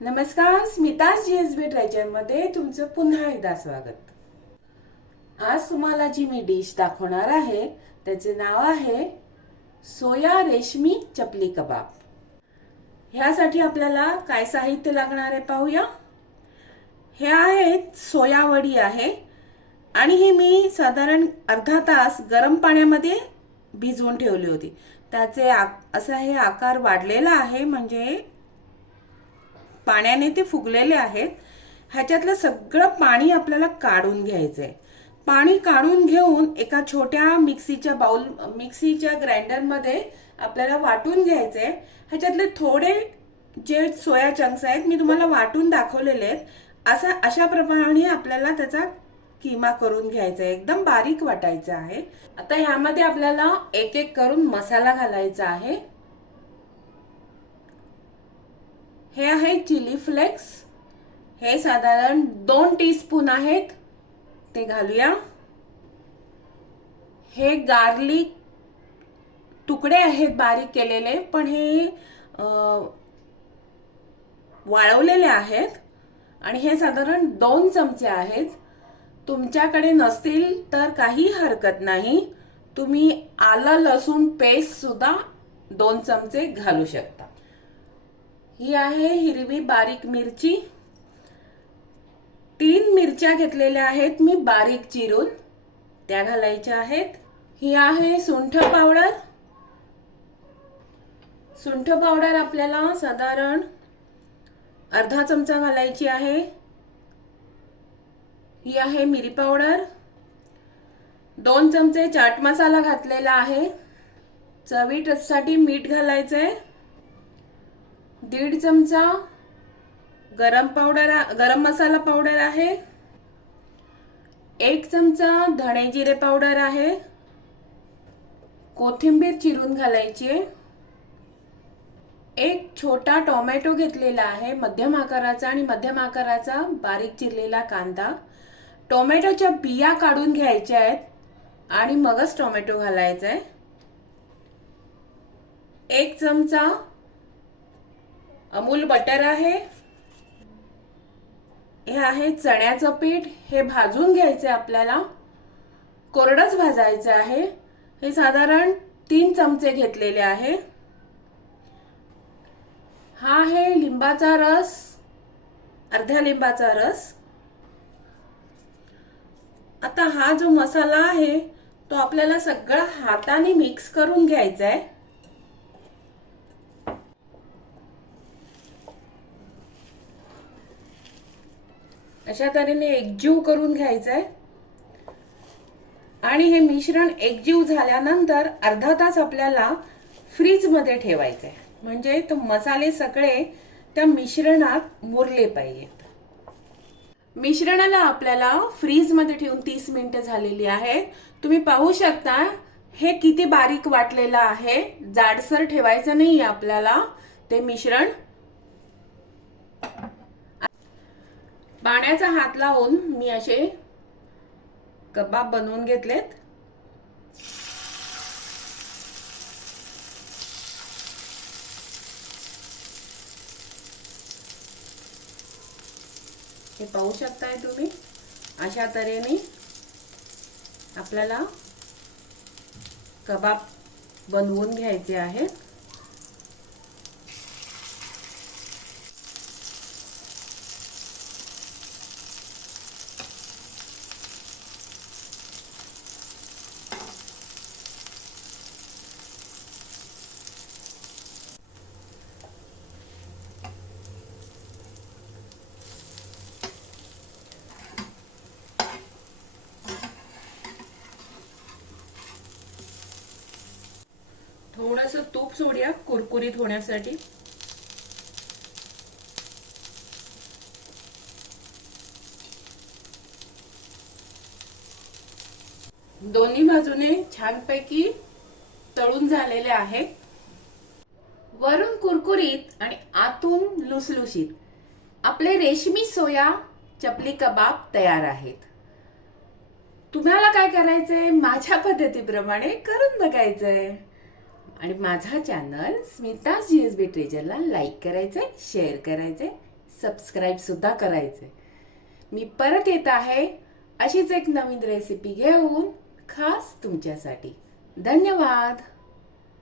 नमस्कार स्मिता जी एस बी ट्रॅचरमध्ये तुमचं पुन्हा एकदा स्वागत. आज तुम्हाला जी मी डिश दाखवणार आहे त्याचे नाव आहे सोया रेशमी चपली कबाब. ह्यासाठी आपल्याला काय साहित्य लागणार आहे पाहूया? हे आहेत सोया वडी आहे आणि ही मी साधारण अर्धा तास गरम पाण्यामध्ये भिजवून ठेवली होती. त्याचे आक असा हे आकार वाढलेला आहे म्हणजे पाण्याने ते फुगलेले आहेत ह्याच्यातलं सगळं पाणी आपल्याला काढून घ्यायचं आहे पाणी काढून घेऊन एका छोट्या मिक्सीच्या बाउल मिक्सीच्या ग्राइंडरमध्ये आपल्याला वाटून घ्यायचं आहे ह्याच्यातले थोडे जे सोया चंक्स आहेत मी तुम्हाला वाटून दाखवलेले आहेत. असा अशा प्रमाणे आपल्याला त्याचा किमा करून घ्यायचा आहे. एकदम बारीक वाटायचा आहे. आता ह्यामध्ये आपल्याला एक एक करून मसाला घालायचा आहे. हे आहे चिली फ्लेक्स. हे साधारण दोन टीस्पून आहेत. ते घालूया. हे गार्लिक तुकडे आहेत बारीक केलेले पण हे वाळवलेले आहेत. आणि हे साधारण दोन चमचे आहेत. तुमच्याकडे नसतील तर काही हरकत नाही. तुम्ही आलं लसूण पेस्ट सुद्धा दोन चमचे घालू शकता. ही आहे हिरवी बारीक मिरची. तीन मिरच्या घेतलेल्या आहेत मी बारीक चिरून. त्या घालायच्या आहेत. ही आहे सुंठ पावडर. सुंठ पावडर आपल्याला साधारण अर्धा चमचा घालायची आहे. ही आहे मिरी पावडर. दोन चमचे चाट मसाला घातलेला आहे. चवीसाठी मीठ घालायचंय. दीड चमचा गरम पावडर गरम मसाला पावडर आहे. एक चमचा धणे जिरे पावडर आहे. कोथिंबीर चिरून घालायची आहे. एक छोटा टोमॅटो घेतलेला आहे मध्यम आकाराचा आणि मध्यम आकाराचा बारीक चिरलेला कांदा. टोमॅटोच्या बिया काढून घ्यायच्या आहेत आणि मगच टोमॅटो घालायचा आहे एक चमचा अमूल बटर आहे. हे आहे चण्याचं पीठ. हे भाजून घ्यायचं आहे आपल्याला. कोरडच भाजायचं आहे. हे साधारण तीन चमचे घेतलेले आहे. हा आहे लिंबाचा रस. अर्ध्या लिंबाचा रस. आता हा जो मसाला आहे तो आपल्याला सगळा हाताने मिक्स करून घ्यायचा आहे. अशा तऱ्हेने एकजीव करून घ्यायचं आहे आणि हे मिश्रण एकजीव झाल्यानंतर अर्धा तास आपल्याला फ्रीजमध्ये ठेवायचं आहे म्हणजे तो मसाले सगळे त्या मिश्रणात मुरले पाहिजेत. मिश्रणाला आपल्याला फ्रीजमध्ये ठेवून तीस मिनिटं झालेली आहेत. तुम्ही पाहू शकता हे किती बारीक वाटलेलं आहे. जाडसर ठेवायचं नाही आपल्याला. ते मिश्रण पाण्याचा हात लावून मी असे कबाब बनवून घेतलेत. हे पाहू शकताय तुम्ही? अशा तऱ्हेने आपल्याला कबाब बनवून घ्यायचे आहेत. थोडस तूप सोडूया कुरकुरीत होण्यासाठी. दोन्ही बाजूने छानपैकी तळून झालेले आहेत. वरून कुरकुरीत आणि आतून लुसलुशीत. आपले रेशमी सोया चपली कबाब तयार आहेत. तुम्हाला काय करायचंय? माझ्या पद्धतीप्रमाणे करून बघायचंय. आणि माझा channel Smita G S B ट्रेजरला like करायचं आहे शेअर करायचं आहे सबस्क्राईब सुद्धा आहे मी परत येत आहे अशीच एक नवीन रेसिपी घेऊन खास तुमच्यासाठी. धन्यवाद!